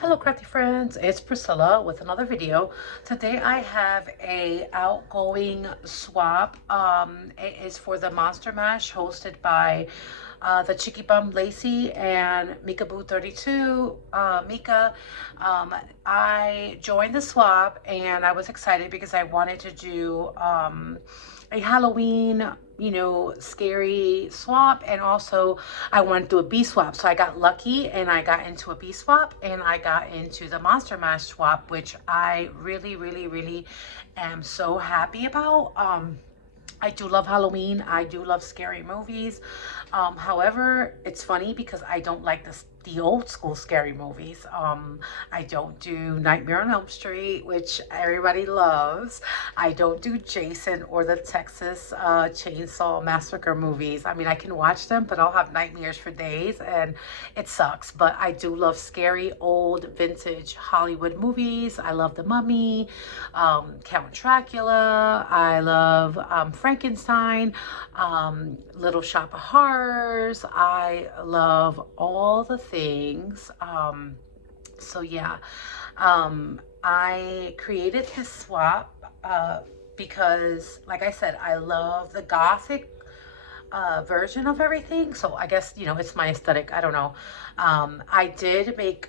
Hello crafty friends, it's Priscilla with another video. Today I have a outgoing swap. It is for the Monster Mash hosted by the Chicky Bum Lacey and Mika Boo 32. Mika, I joined the swap and I was excited because I wanted to do a Halloween, scary swap, and also I wanted to do a bee swap. So I got lucky and I got into a bee swap and I got into the Monster Mash swap, which I really, really, really am so happy about. I do love Halloween. I do love scary movies. However, it's funny because I don't like the old school scary movies. I don't do Nightmare on Elm Street, which everybody loves. I don't do Jason or the Texas Chainsaw Massacre movies. I mean, I can watch them, but I'll have nightmares for days and it sucks. But I do love scary old vintage Hollywood movies. I love The Mummy, Count Dracula. I love Frankenstein, Little Shop of Horrors. I love all the things. So yeah, I created this swap because, like I said, I love the gothic version of everything. So I guess, it's my aesthetic. I don't know. I did make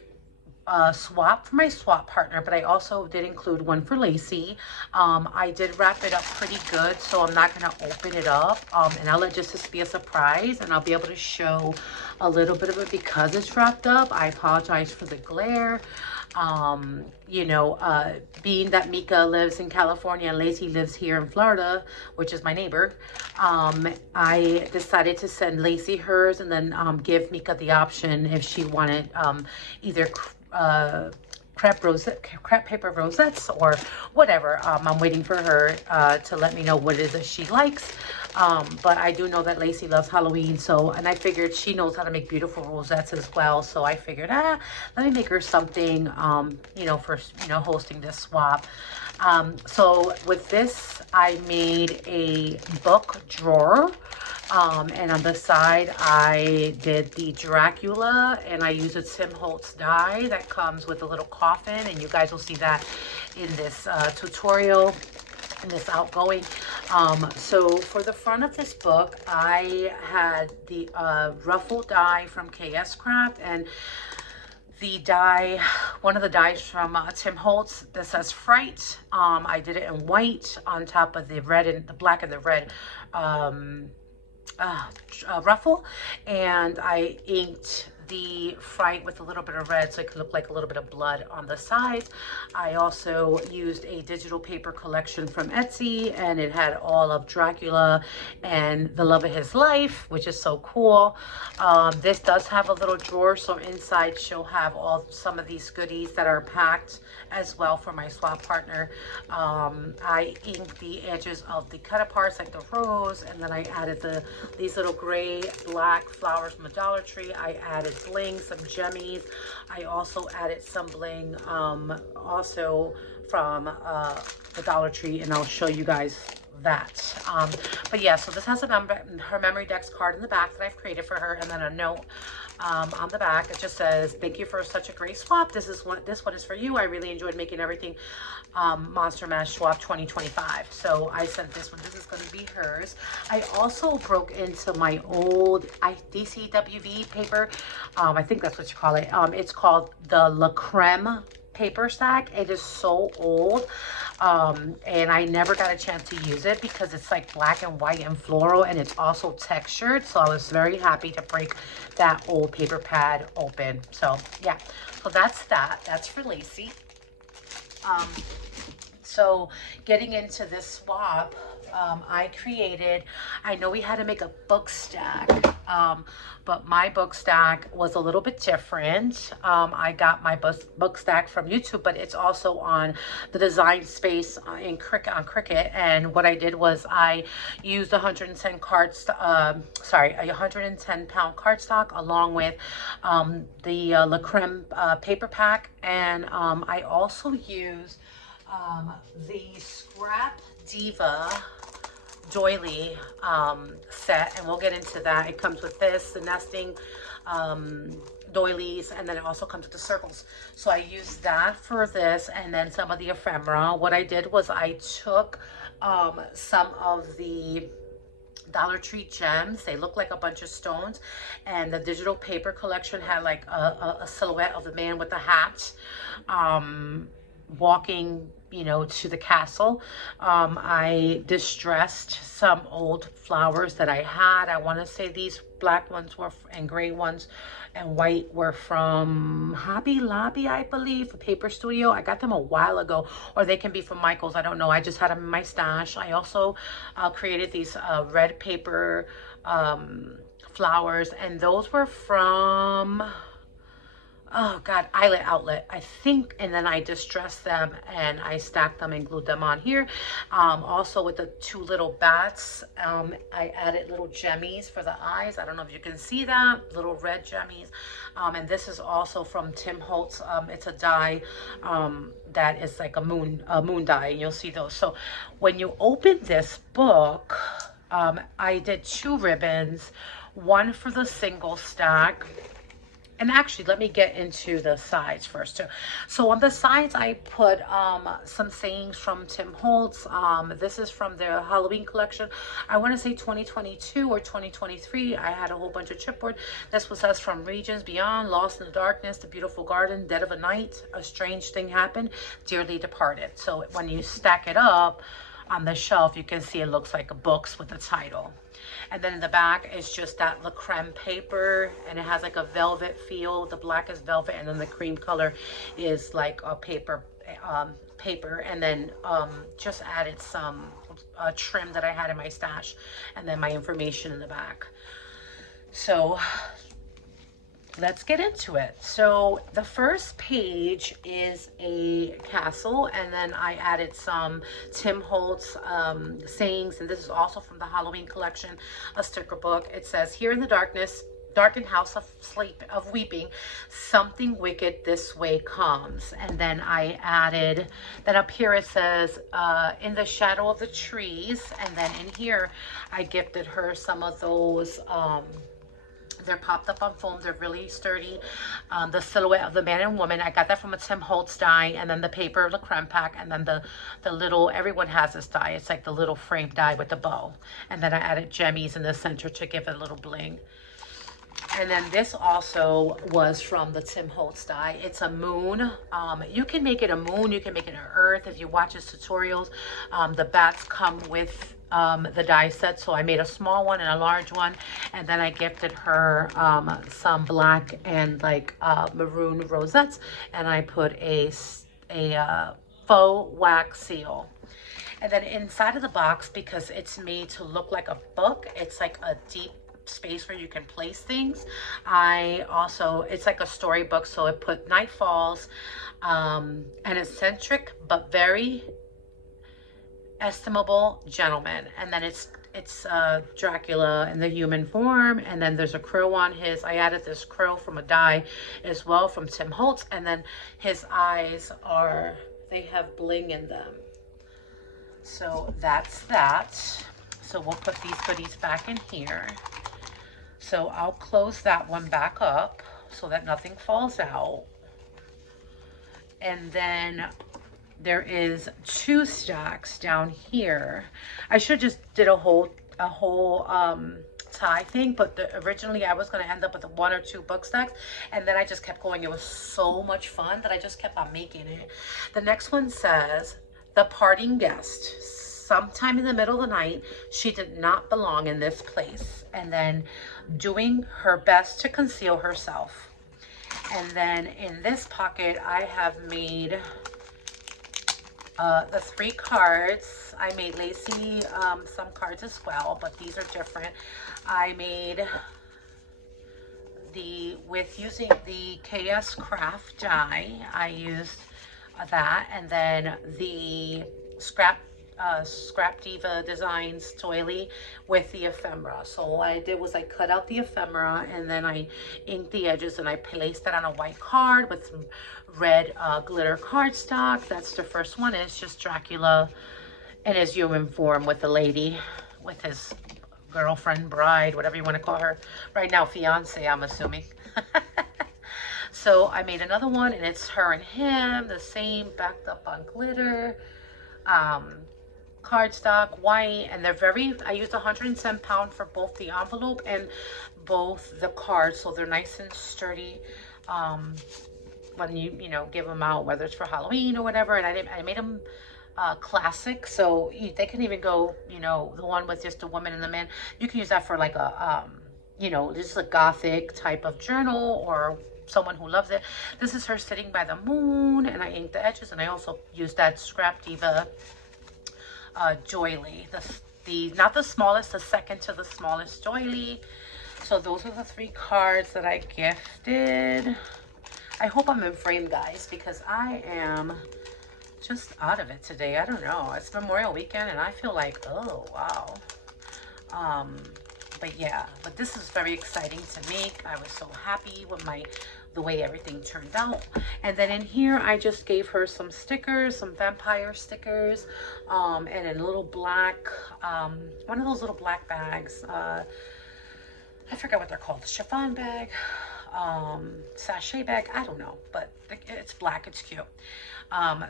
swap for my swap partner, but I also did include one for Lacey. I did wrap it up pretty good, so I'm not going to open it up, and I'll let just this be a surprise, and I'll be able to show a little bit of it because it's wrapped up. I apologize for the glare. Being that Mika lives in California and Lacey lives here in Florida, which is my neighbor, I decided to send Lacey hers and then give Mika the option if she wanted either crepe paper rosettes or whatever. I'm waiting for her to let me know what it is that she likes. But I do know that Lacey loves Halloween, and I figured she knows how to make beautiful rosettes as well. So I figured, let me make her something, for, hosting this swap. So with this, I made a book drawer. And on the side, I did the Dracula, and I used a Tim Holtz die that comes with a little coffin, and you guys will see that in this tutorial, in this outgoing. So for the front of this book, I had the ruffle die from KS Craft, and the die, one of the dies from Tim Holtz that says Fright. I did it in white on top of the red and the black and the red ruffle, and I inked the Fright with a little bit of red so it could look like a little bit of blood on the sides. I also used a digital paper collection from Etsy, and it had all of Dracula and the love of his life, which is so cool. This does have a little drawer, so inside she'll have some of these goodies that are packed as well for my swap partner. I inked the edges of the cut aparts like the rose, and then I added these little gray black flowers from the Dollar Tree. I added bling, some jemmies. I also added some bling also from the Dollar Tree, and I'll show you guys that. But yeah, so this has her memory decks card in the back that I've created for her, and then a note on the back. It just says, "Thank you for such a great swap. This one is for you. I really enjoyed making everything Monster Mash Swap 2025." So I sent this one. This is going to be hers. I also broke into my old DCWV paper. I think that's what you call it. It's called the La Creme paper stack. It is so old, and I never got a chance to use it because it's like black and white and floral, and it's also textured. So I was very happy to break that old paper pad open. So yeah, so that's for Lacey. So getting into this swap, I know we had to make a book stack, but my book stack was a little bit different. I got my book stack from YouTube, but it's also on the Design Space on Cricut. And what I did was I used 110 110 cardstock along with the La Creme paper pack, and I also used the Scrap Diva doily set, and we'll get into that. It comes with this, the nesting doilies, and then it also comes with the circles. So I used that for this, and then some of the ephemera. What I did was I took some of the Dollar Tree gems. They look like a bunch of stones, and the digital paper collection had like a silhouette of the man with the hat walking, you know, to the castle. I distressed some old flowers that I had. I want to say these black ones were and gray ones and white were from Hobby Lobby, I believe, a paper studio. I got them a while ago, or they can be from Michael's. I don't know. I just had them in my stash. I also created these red paper flowers, and those were from, oh God, Eyelet Outlet, I think. And then I distressed them and I stacked them and glued them on here. Also with the two little bats, I added little gemmies for the eyes. I don't know if you can see that, little red gemmies. And this is also from Tim Holtz. It's a die that is like a moon die, and you'll see those. So when you open this book, I did 2 ribbons, one for the single stack. And actually, let me get into the sides first too. So on the sides, I put some sayings from Tim Holtz. This is from their Halloween collection. I want to say 2022 or 2023. I had a whole bunch of chipboard. This was us from Regions Beyond, Lost in the Darkness, The Beautiful Garden, Dead of a Night, A Strange Thing Happened, Dearly Departed. So when you stack it up on the shelf, you can see it looks like books with a title. And then in the back is just that La Creme paper, and it has like a velvet feel. The black is velvet, and then the cream color is like a paper. And then just added some trim that I had in my stash, and then my information in the back. So let's get into it. So the first page is a castle, and then I added some Tim Holtz sayings, and this is also from the Halloween collection, a sticker book. It says, "Here in the darkness, darkened house of sleep, of weeping, something wicked this way comes." And then I added, then up here it says, "In the shadow of the trees." And then in here, I gifted her some of those, they're popped up on foam. They're really sturdy. The silhouette of the man and woman, I got that from a Tim Holtz die. And then the paper, the creme pack. And then the little, everyone has this die. It's like the little frame die with the bow. And then I added gemmies in the center to give it a little bling. And then this also was from the Tim Holtz die. It's a moon. You can make it a moon. You can make it an earth. If you watch his tutorials, the bats come with the die set. So I made a small one and a large one. And then I gifted her some black and like maroon rosettes. And I put a faux wax seal. And then inside of the box, because it's made to look like a book, it's like a deep space where you can place things. I also, it's like a storybook, so it put Night Falls, an eccentric but very estimable gentleman. And then it's Dracula in the human form, and then there's a crow on his. I added this crow from a die as well from Tim Holtz, and then his eyes are, they have bling in them. So that's that. So we'll put these goodies back in here. So I'll close that one back up so that nothing falls out. And then there is 2 stacks down here. I should just did a whole tie thing, but originally I was going to end up with 1 or 2 book stacks, and then I just kept going. It was so much fun that I just kept on making it. The next one says, "The parting guest. Sometime in the middle of the night, she did not belong in this place." And then doing her best to conceal herself. And then in this pocket, I have made the 3 cards. I made Lacey some cards as well, but these are different. I made with using the KS Craft die. I used that, and then the Scrap Diva Designs doily with the ephemera. So what I did was I cut out the ephemera, and then I inked the edges, and I placed that on a white card with some red glitter cardstock. That's the first one. It's just Dracula in his human form with the lady, with his girlfriend, bride, whatever you want to call her. Right now, fiance, I'm assuming. So I made another one, and it's her and him, the same, backed up on glitter, cardstock, white, and they're very, I used 110 pound for both the envelope and both the cards, so they're nice and sturdy when you know, give them out, whether it's for Halloween or whatever. And I made them classic, so they can even go, you know, the one with just the woman and the man, you can use that for like a you know, this is a gothic type of journal, or someone who loves it. This is her sitting by the moon, and I inked the edges, and I also used that Scrap Diva doily, the not the smallest, the second to the smallest doily. So those are the 3 cards that I gifted. I hope I'm in frame, guys, because I am just out of it today. I don't know, it's Memorial Weekend and I feel like, oh wow. But yeah, but this is very exciting to make. I was so happy with the way everything turned out. And then in here, I just gave her some stickers, some vampire stickers, and a little black, one of those little black bags. I forgot what they're called, chiffon bag, sachet bag, I don't know, but it's black, it's cute.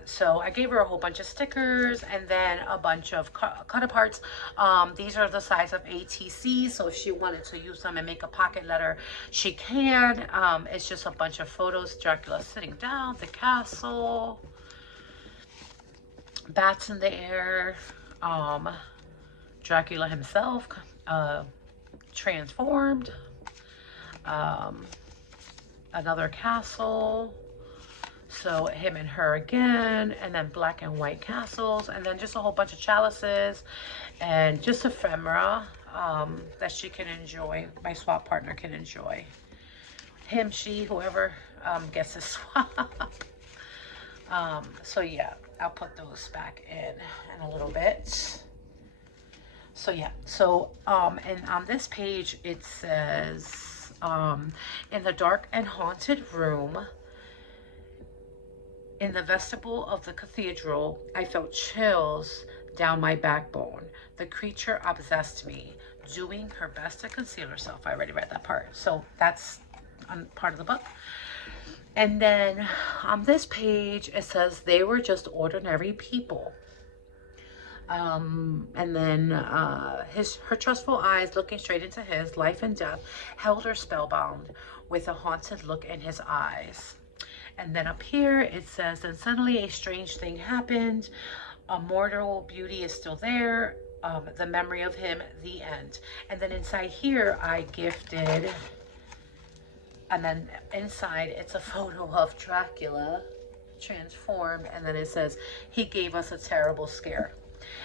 So I gave her a whole bunch of stickers and then a bunch of cut aparts. These are the size of ATC, so if she wanted to use them and make a pocket letter, she can. It's just a bunch of photos. Dracula sitting down, the castle, bats in the air, Dracula himself transformed, another castle, so him and her again, and then black and white castles, and then just a whole bunch of chalices and just ephemera that she can enjoy, my swap partner can enjoy, him, she, whoever gets to swap. So yeah, I'll put those back in a little bit. So yeah, so and on this page it says, in the dark and haunted room in the vestibule of the cathedral, I felt chills down my backbone. The creature obsessed me, doing her best to conceal herself. I already read that part, so that's part of the book. And then on this page it says they were just ordinary people. And then her trustful eyes looking straight into his, life and death, held her spellbound with a haunted look in his eyes. And then up here it says, then suddenly a strange thing happened. A mortal beauty is still there. The memory of him, the end. And then inside here I gifted, and then inside it's a photo of Dracula transformed, and then it says, he gave us a terrible scare.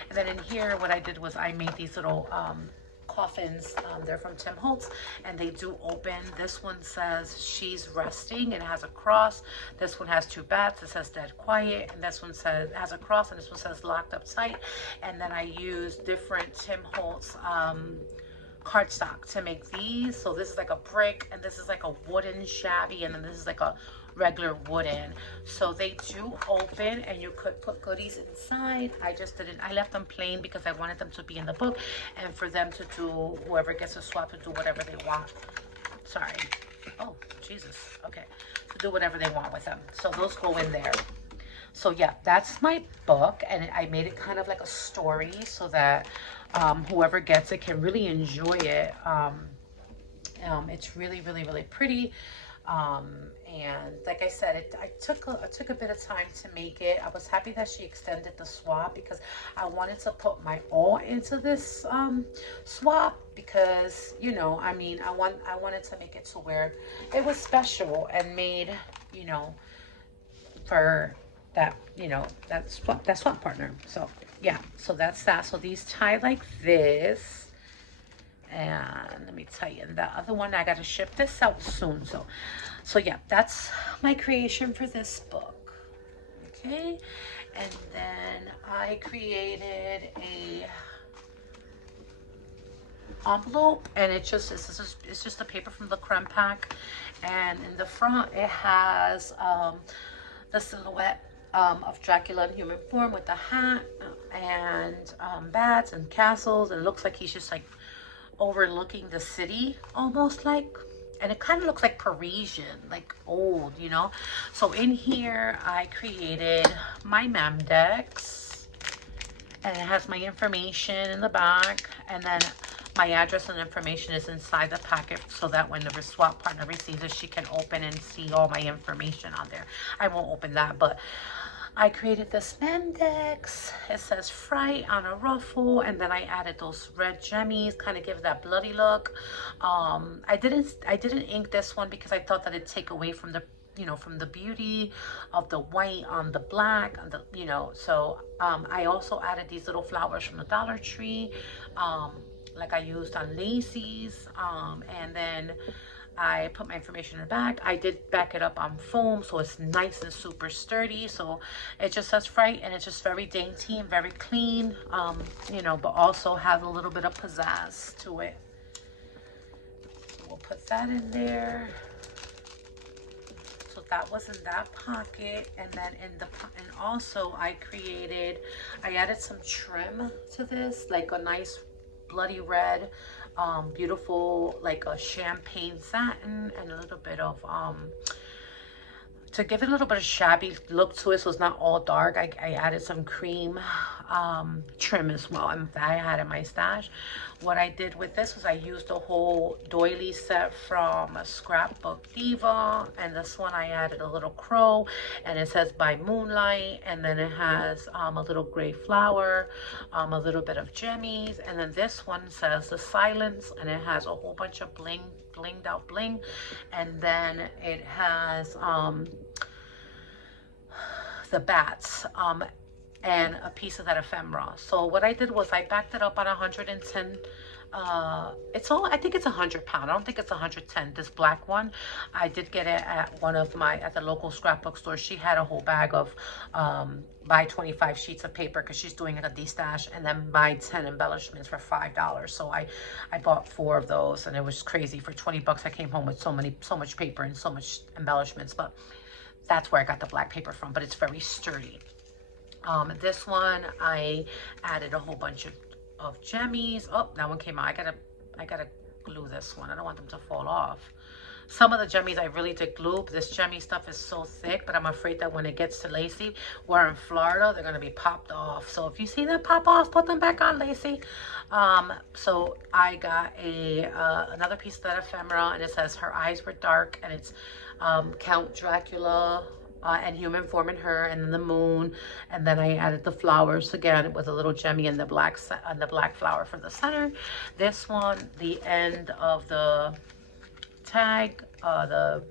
And then in here, what I did was I made these little coffins. They're from Tim Holtz, and they do open. This one says she's resting, and it has a cross. This one has 2 bats. It says dead quiet, and this one says has a cross, and this one says locked up tight. And then I used different Tim Holtz cardstock to make these. So this is like a brick, and this is like a wooden shabby, and then this is like a regular wooden. So they do open, and you could put goodies inside. I just didn't, I left them plain because I wanted them to be in the book, and for them to do, whoever gets a swap, to do whatever they want. Sorry. Oh, Jesus. Okay. To do whatever they want with them. So those go in there. So yeah, that's my book, and I made it kind of like a story so that whoever gets it can really enjoy it. It's really, really, really pretty. And like I said, I took a bit of time to make it. I was happy that she extended the swap because I wanted to put my all into this swap, because, you know, I mean, I wanted to make it to where it was special and made, you know, for that, you know, that swap partner. So yeah, so that's that. So these tie like this. And let me tighten the other one. I got to ship this out soon. So yeah, that's my creation for this book. Okay. And then I created a envelope, and it's just a paper from the Creme Pack, and in the front it has the silhouette of Dracula in human form with the hat and bats and castles, and it looks like he's just like overlooking the city, almost like. and it kind of looks like Parisian, like old, you know. So in here I created my Memdex, and it has my information in the back, and then my address and information is inside the packet, so that when the swap partner receives it, she can open and see all my information on there. I won't open that, but I created this Memdex. It says Fright on a ruffle, and then I added those red jemmies, kind of give that bloody look. I didn't ink this one because I thought that it'd take away from the, you know, from the beauty of the white on the black, on the, you know. So I also added these little flowers from the Dollar Tree, like I used on Lacy's, and then I put my information in the back. I did back it up on foam, so it's nice and super sturdy. So it just says Fright, and it's just very dainty and very clean, you know, but also has a little bit of pizzazz to it. We'll put that in there. So that was in that pocket, and then and also I added some trim to this, like a nice bloody red, beautiful, like a champagne satin, and a little bit of to give it a little bit of shabby look to it, so it's not all dark. I added some cream trim as well, and that I had in my stash. What I did with this was I used the whole doily set from Scrapbook Diva, and this one I added a little crow, and it says by moonlight, and then it has a little gray flower, a little bit of jemmies, and then this one says the silence, and it has a whole bunch of blinged out bling, and then it has the bats, and a piece of that ephemera. So what I did was I backed it up on 110. I think it's 100 pound. I don't think it's 110. This black one, I did get it at at the local scrapbook store. She had a whole bag of buy 25 sheets of paper, because she's doing a destash, and then buy 10 embellishments for $5. So I bought 4 of those, and it was crazy. For 20 bucks, I came home with so much paper and so much embellishments. But that's where I got the black paper from, but it's very sturdy. This one, I added a whole bunch of jemmies. Oh, that one came out. I gotta glue this one. I don't want them to fall off. Some of the jemmies I really did glue, but this jemmy stuff is so thick, but I'm afraid that when it gets to Lacey, we're in Florida, they're gonna be popped off. So if you see them pop off, put them back on, Lacey. So I got another piece of that ephemera, and it says her eyes were dark, and it's Count Dracula, and human form in her, and then the moon, and then I added the flowers again with a little jemmy and the black flower for the center. This one, the end of the tag, the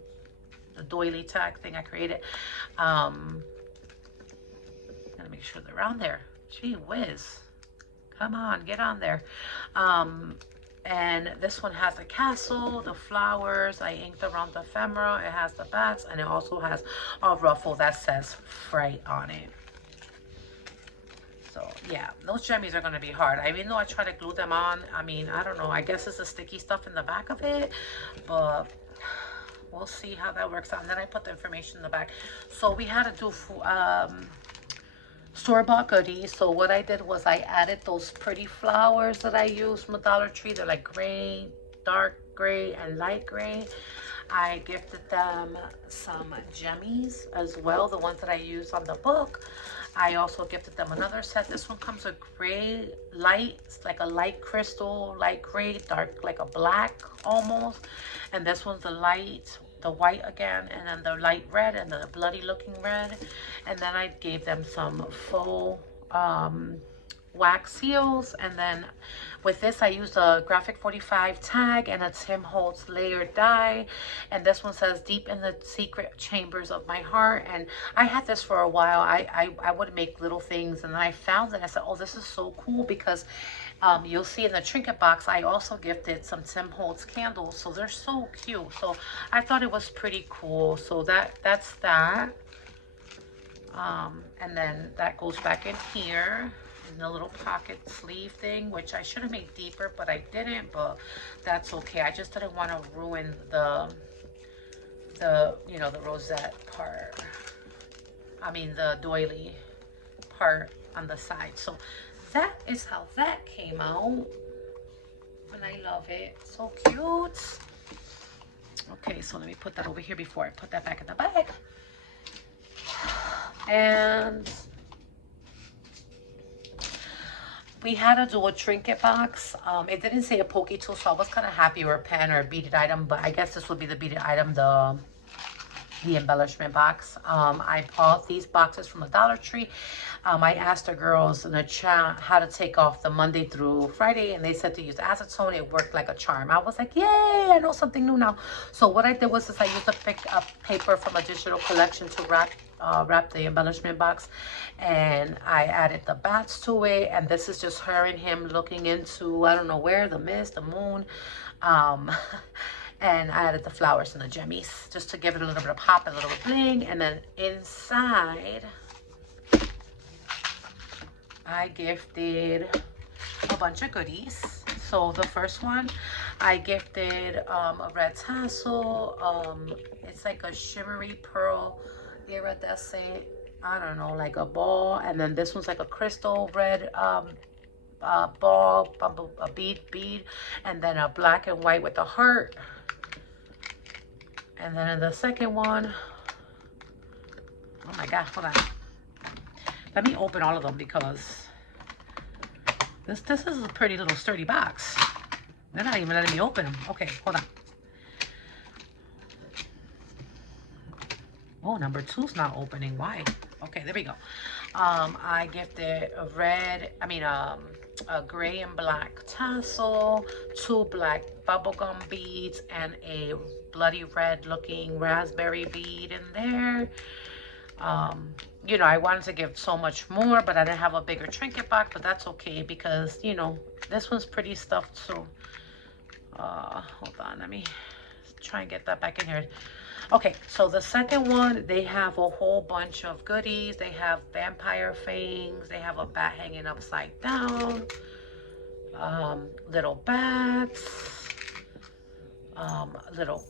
doily tag thing I created. Gotta make sure they're on there. Gee whiz, come on, get on there. And this one has the castle, the flowers. I inked around the ephemera. It has the bats, and it also has a ruffle that says Fright on it. So yeah, those jemmies are going to be hard. Even though I try to glue them on, I mean, I don't know. I guess it's the sticky stuff in the back of it, but we'll see how that works out. And then I put the information in the back. So we had to do store-bought goodies. So what I did was I added those pretty flowers that I used from the Dollar Tree. They're like gray, dark gray, and light gray. I gifted them some jemmies as well, the ones that I used on the book. I also gifted them another set. This one comes with gray, light, it's like a light crystal, light gray, dark, like a black almost. And this one's the light, the white again, and then the light red and the bloody looking red. And then I gave them some faux wax seals, and then with this I used a Graphic 45 tag and a Tim Holtz layered die, and this one says deep in the secret chambers of my heart. And I had this for a while. I would make little things, and then I found it. I said, oh, this is so cool, because you'll see in the trinket box I also gifted some Tim Holtz candles, so they're so cute. So I thought it was pretty cool. So that's that. And then that goes back in here in the little pocket sleeve thing, which I should have made deeper, but I didn't, but that's okay. I just didn't want to ruin the you know, the rosette part. I mean the doily part on the side. So that is how that came out, and I love it. So cute. Okay, so let me put that over here before I put that back in the bag. And we had to do a trinket box. It didn't say a pokey tool, so I was kind of happy, or a pen or a beaded item, but I guess this would be the beaded item, the embellishment box. I bought these boxes from the Dollar Tree. I asked the girls in the chat how to take off the Monday through Friday, and they said to use acetone. It worked like a charm. I was like, yay, I know something new now. So what I did was I used a paper from a digital collection to wrap the embellishment box, and I added the bats to it, and this is just her and him looking into, I don't know where, the mist, the moon. And I added the flowers and the jemmies just to give it a little bit of pop, a little bit of bling. And then inside, I gifted a bunch of goodies. So the first one, I gifted a red tassel. It's like a shimmery pearl iridescent, I don't know, like a ball. And then this one's like a crystal red ball, a bead, and then a black and white with a heart. And then in the second one, oh my God, hold on. Let me open all of them because this is a pretty little sturdy box. They're not even letting me open them. Okay, hold on. Oh, number 2's not opening. Why? Okay, there we go. I gifted a gray and black tassel, 2 black bubblegum beads, and a bloody red looking raspberry bead in there. You know, I wanted to give so much more, but I didn't have a bigger trinket box, but that's okay because, you know, this one's pretty stuffed. So, hold on, let me try and get that back in here. Okay, so the second one, they have a whole bunch of goodies. They have vampire fangs. They have a bat hanging upside down. Little bats. Little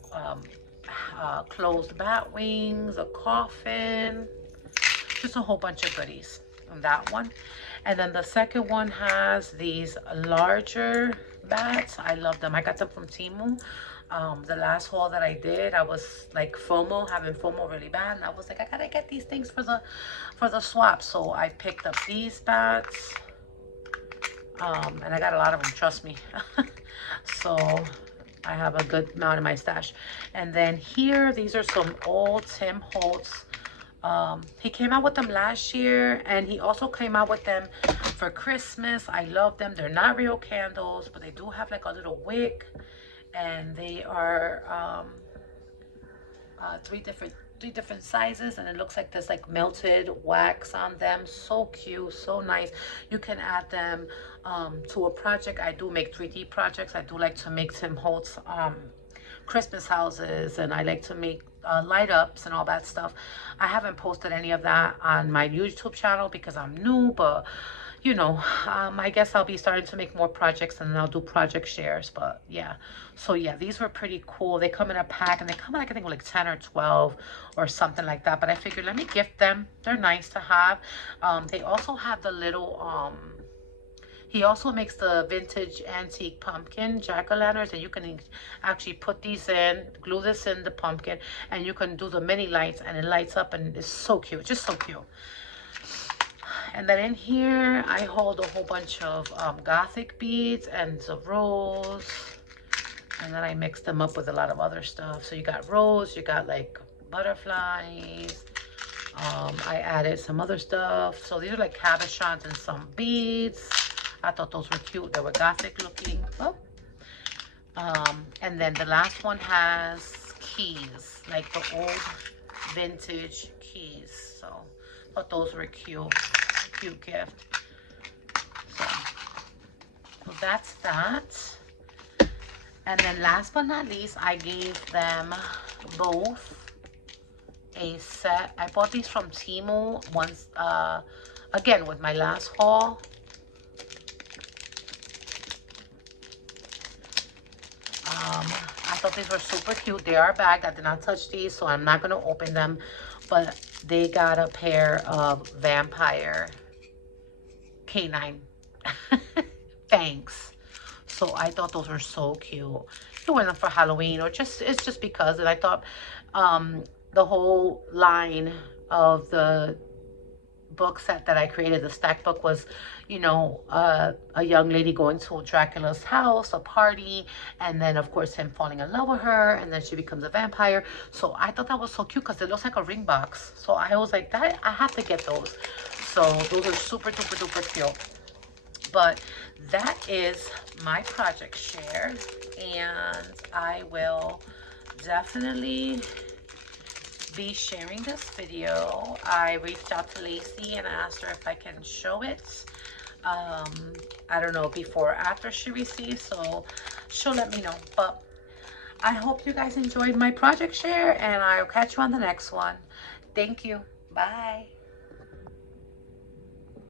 closed bat wings. A coffin. Just a whole bunch of goodies on that one. And then the second one has these larger bats. I love them. I got them from Temu. The last haul that I did, I was like having FOMO really bad, and I was like, I gotta get these things for the swap. So I picked up these bats, and I got a lot of them, trust me. So I have a good amount in my stash. And then here, these are some old Tim Holtz. He came out with them last year, and he also came out with them for Christmas. I love them. They're not real candles, but they do have like a little wick. And they are three different sizes, and it looks like there's like melted wax on them. So cute, so nice. You can add them to a project. I do make 3D projects. I do like to make Tim Holtz Christmas houses, and I like to make light ups and all that stuff. I haven't posted any of that on my YouTube channel because I'm new, but you know, I guess I'll be starting to make more projects, and then I'll do project shares. But yeah, so yeah, these were pretty cool. They come in a pack, and they come in, like, I think like 10 or 12 or something like that. But I figured, let me gift them. They're nice to have. They also have the little he also makes the vintage antique pumpkin jack-o'-lanterns, and you can actually put these in, glue this in the pumpkin, and you can do the mini lights, and it lights up, and it's so cute, just so cute. And then in here, I hold a whole bunch of Gothic beads and the rose. And then I mix them up with a lot of other stuff. So you got rose, you got like butterflies. I added some other stuff. So these are like cabochons and some beads. I thought those were cute. They were Gothic looking. Oh. And then the last one has keys, like the old vintage keys. So I thought those were cute. Cute gift. So that's that. And then last but not least, I gave them both a set. I bought these from Temu once, again with my last haul. I thought these were super cute. They are bagged. I did not touch these, so I'm not going to open them. But they got a pair of vampire canine fangs. So I thought those were so cute. It wasn't for Halloween, or just, it's just because. And I thought the whole line of the book set that I created, the stack book, was, you know, a young lady going to Dracula's house, a party, and then of course him falling in love with her, and then she becomes a vampire. So I thought that was so cute because it looks like a ring box. So I was like, that I have to get those. So those are super duper duper cute. But that is my project share, and I will definitely be sharing this video. I reached out to Lacey and asked her if I can show it. I don't know, before or after she receives, so she'll let me know. But I hope you guys enjoyed my project share, and I'll catch you on the next one. Thank you. Bye.